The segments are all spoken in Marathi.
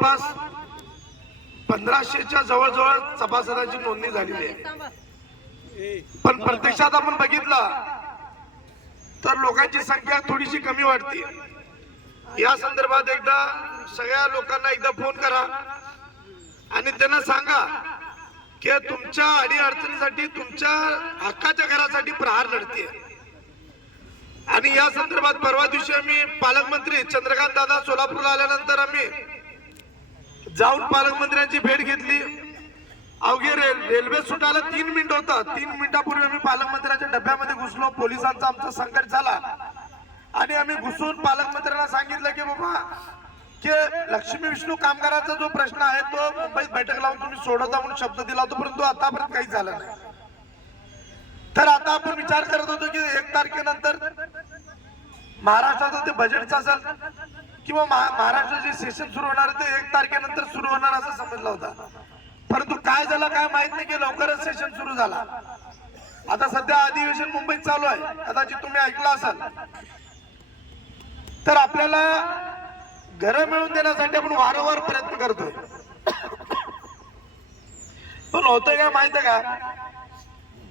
जवळपास पंधराशेच्या जवळजवळ सभासदांची नोंदणी झालेली आहे. पण प्रत्यक्षात आपण बघितलं तर लोकांची संख्या थोडीशी कमी वाटते या संदर्भात एकदा सगळ्या लोकांना एकदा फोन करा आणि त्यांना सांगा की तुमच्या अडी अडचणीसाठी तुमच्या हक्काच्या घरासाठी प्रहार लढते. आणि या संदर्भात परवा दिवशी आम्ही पालकमंत्री चंद्रकांत दादा सोलापूरला आल्यानंतर आम्ही जाऊन पालकमंत्र्यांची भेट घेतली. अवघे रेल रेल्वे सुटायला तीन मिनिट होतं तीन मिनिटापूर्वी आम्ही पालकमंत्र्यांच्या डब्यामध्ये घुसलो. पोलिसांचा आमचा संकट झाला. आणि आम्ही घुसून पालकमंत्र्यांना सांगितलं की बाबा की लक्ष्मी विष्णू कामगाराचा जो प्रश्न आहे तो मुंबईत बैठक लावून तुम्ही सोडवता म्हणून शब्द दिला होता परंतु आतापर्यंत काही झालं नाही. तर आता आपण विचार करत होतो की एक तारखेनंतर महाराष्ट्राचं ते बजेटचं असेल. किंवा महाराष्ट्र महाराष्ट्राचे सेशन सुरू होणार ते एक तारखेनंतर सुरू होणार असं समजला होता. परंतु काय झालं काय माहीत नाही की लवकरच सेशन सुरू झाला. आता सध्या अधिवेशन मुंबईत चालू आहे. कदाचित तुम्ही ऐकलं असाल. तर आपल्याला घर मिळवून देण्यासाठी आपण वारंवार प्रयत्न करतोय. पण होतंय काय माहीत आहे का?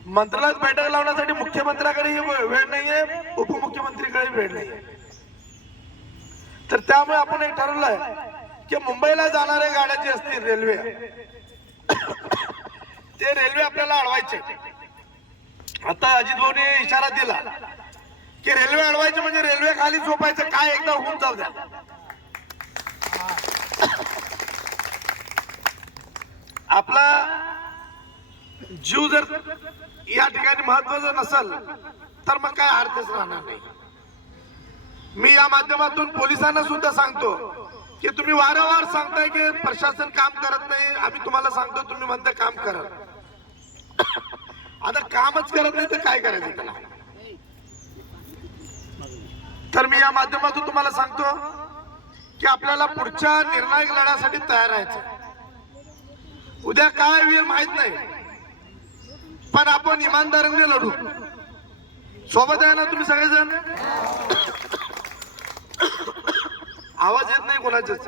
मंत्रालयात बैठक लावण्यासाठी मुख्यमंत्र्याकडे वेळ नाहीये उपमुख्यमंत्रीकडे वेळ नाहीये. तर त्यामुळे आपण एक ठरवलंय की मुंबईला जाणाऱ्या गाड्या जे असतील रेल्वे. ते रेल्वे आपल्याला अडवायचे. आता अजित भाऊने इशारा दिला की रेल्वे अडवायचे म्हणजे रेल्वे खाली झोपायचं काय एकदा होऊन जाऊ द्या. आपला जीव जर या ठिकाणी महत्त्वाचा नसेल तर मग काय अर्थच राहणार नाही. मी या माध्यमातून पोलिसांना सुद्धा सांगतो की तुम्ही वारंवार सांगताय की प्रशासन काम करत नाही. आम्ही तुम्हाला सांगतो तुम्ही म्हणता काम करा. आता कामच करत नाही तर काय करायचं त्याला? तर मी या माध्यमातून तुम्हाला सांगतो की आपल्याला पुढच्या निर्णायक लढ्यासाठी तयार राहायचं उद्या काय होईल माहीत नाही. पण आपण इमानदारीने लढू. सोबत आहे ना तुम्ही सगळेजण? आवाज येत नाही कोणाच्याच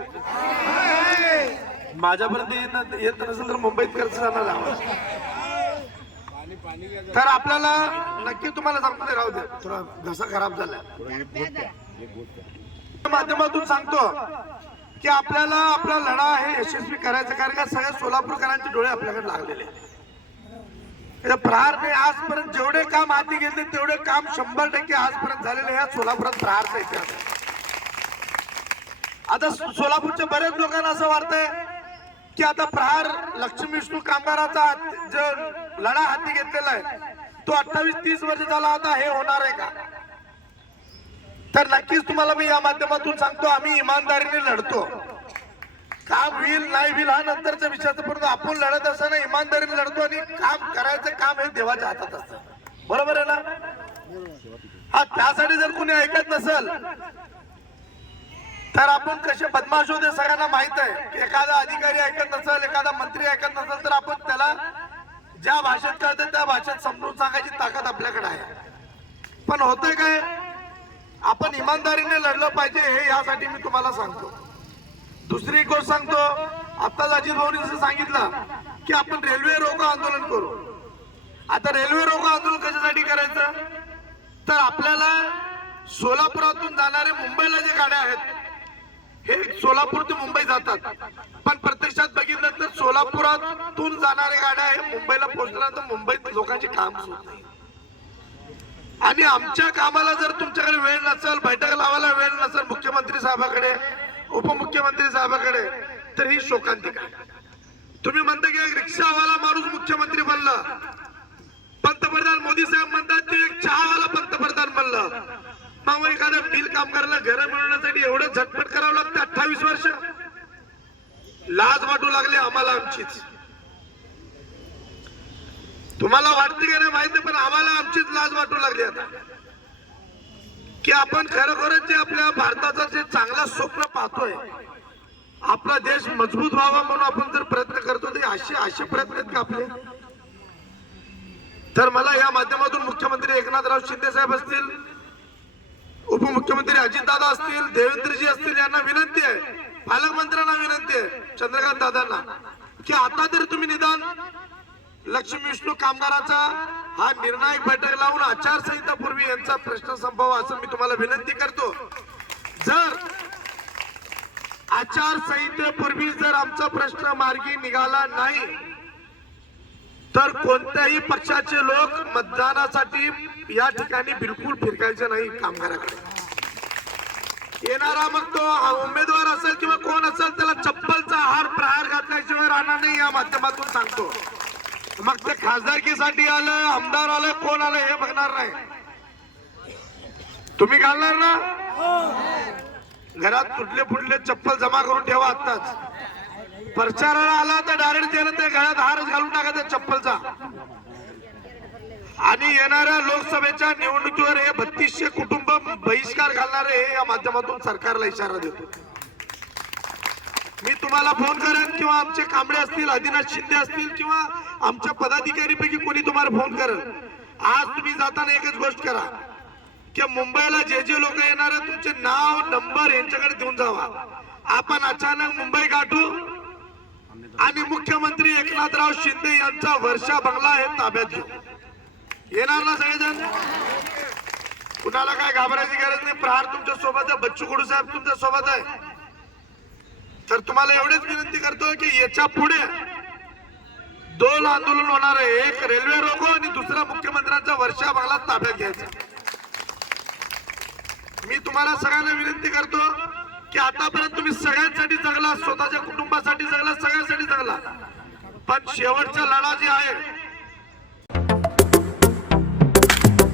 माझ्यापर्यंत येत येत नसेल तर मुंबईत खर्च जाणार आवाज. तर आपल्याला नक्की तुम्हाला सांगतो ते राहू दे. थोडा घसा खराब झाला. माध्यमातून सांगतो की आपल्याला आपला लढा हे यशस्वी करायचा कारण का सगळ्या सोलापूरकरांचे डोळे आपल्याकडे लागलेले प्रहारने आजपर्यंत जेवढे काम हाती घेतले तेवढे काम शंभर टक्के आजपर्यंत झालेले ह्या सोलापुरात प्रहारचा इतिहास आहे. आता सोलापूरच्या बऱ्याच लोकांना असं वाटतंय की आता प्रहार लक्ष्मी विष्णू कामगाराचा जो लढा हाती घेतलेला आहे तो अठ्ठावीस तीस वर्ष झाला आता हे होणार आहे का? तर नक्कीच तुम्हाला मी या माध्यमातून सांगतो आम्ही इमानदारीने लढतो. काम होईल नाही होईल हा नंतरचा विषयाचा परंतु आपण लढत असताना इमानदारीने लढतो आणि काम करायचं काम हे देवाच्या हातात असतं. बरोबर आहे ना? हा त्यासाठी जर कोणी ऐकत नसेल तर आपण कसे बदमाश होते सगळ्यांना माहीत आहे. की एखादा अधिकारी ऐकत नसेल एखादा मंत्री ऐकत नसेल तर आपण त्याला ज्या भाषेत कळतं त्या भाषेत समजून सांगायची ताकद आपल्याकडे आहे. पण होतंय काय? आपण इमानदारीने लढलं पाहिजे हे यासाठी मी तुम्हाला सांगतो. दुसरी गोष्ट सांगतो. आत्ताच अजित भाऊनी असं सांगितलं की आपण रेल्वे रोको आंदोलन करू. आता रेल्वे रोको आंदोलन कशासाठी करायचं? तर आपल्याला सोलापुरातून जाणारे मुंबईला जे गाड्या आहेत हे सोलापूर ते मुंबई जातात. पण प्रत्यक्षात बघितलं तर सोलापुरातून जाणाऱ्या गाड्या हे मुंबईला पोहोचल्यानंतर मुंबईत लोकांचे काम सुरू नाही आणि आमच्या कामाला जर तुमच्याकडे वेळ नसेल बैठक लावायला वेळ नसेल मुख्यमंत्री साहेबाकडे उपमुख्यमंत्री साहेबाकडे तर ही शोकांतिका तुम्ही म्हणता की एक रिक्षावाला माणूस मुख्यमंत्री बनला. पंतप्रधान मोदी साहेब म्हणतात ते एक चहावाला पंतप्रधान बनलं. मग एखादं बिल कामगारला घर मिळवण्यासाठी एवढं झटपट करावं लागतं अठ्ठावीस वर्ष? लाज वाटू लागली आम्हाला आमचीच. तुम्हाला वाटते का नाही माहिती पण आम्हाला आमचीच लाज वाटू लागली आता. की आपण खरोखरच जे आपल्या भारताचं जे चांगलं स्वप्न पाहतोय आपला देश मजबूत व्हावा म्हणून आपण जर प्रयत्न करतो ते असे असे प्रयत्न आहेत का आपले? तर मला या माध्यमातून मुख्यमंत्री एकनाथराव शिंदे साहेब असतील उपमुख्यमंत्री अजितदादा असतील देवेंद्रजी असतील यांना विनंती आहे. पालकमंत्र्यांना विनंती आहे चंद्रकांत दादांना. की आता तरी तुम्ही निदान लक्ष्मी विष्णू कामगाराचा हा निर्णायक बैठक लावून आचारसंहितापूर्वी यांचा प्रश्न संपवा असं मी तुम्हाला विनंती करतो. जर आचारसंहितेपूर्वी जर आमचा प्रश्न मार्गी निघाला नाही तर कोणत्याही पक्षाचे लोक मतदानासाठी या ठिकाणी बिलकुल फिरकायचे नाही कामगाराकडे. येणारा मग तो उमेदवार असेल किंवा कोण असेल त्याला चप्पलचा हार प्रहार घातल्याशिवाय राहणार नाही या माध्यमातून सांगतो. मग ते खासदारकीसाठी आलं आमदार आलं कोण आलं हे बघणार नाही. तुम्ही घालणार ना? घरात तुटले फुटले चप्पल जमा करून ठेवा आत्ताच. प्रचाराला आला तर डायरेक्ट त्याला त्या गळ्यात हार घालून टाकायचा चप्पलचा. आणि येणाऱ्या लोकसभेच्या निवडणुकीवर हे बत्तीसशे कुटुंब बहिष्कार घालणारे हे या माध्यमातून सरकारला इशारा देतो. मी तुम्हाला फोन करेन किंवा आमचे कांबळे असतील आदिनाथ शिंदे असतील किंवा आमच्या पदाधिकारीपैकी कोणी तुम्हाला फोन करेल. आज तुम्ही जाताना एकच गोष्ट करा की मुंबईला जे जे लोक येणार तुमचे नाव नंबर यांच्याकडे देऊन जावा. आपण अचानक मुंबई गाठू आणि मुख्यमंत्री एकनाथराव शिंदे यांचा वर्षा बंगला हे ताब्यात घेऊ. येणार ना सगळेजण? कुणाला काय घाबरायची गरज नाही? प्रहार तुमच्यासोबत आहे बच्चू कडू साहेब तुमच्यासोबत आहे. तर तुम्हाला एवढीच विनंती करतोय की याच्यापुढे दोन आंदोलन होणार आहे. एक रेल्वे रोको आणि दुसरा मुख्यमंत्र्यांचा वर्षा बंगला ताब्यात घ्यायचा. मी तुम्हाला सगळ्यांना विनंती करतो की आतापर्यंत तुम्ही सगळ्यांसाठी जगला स्वतःच्या कुटुंबासाठी जगला सगळ्यांसाठी जगला. पण शेवटचा लढा जे आहे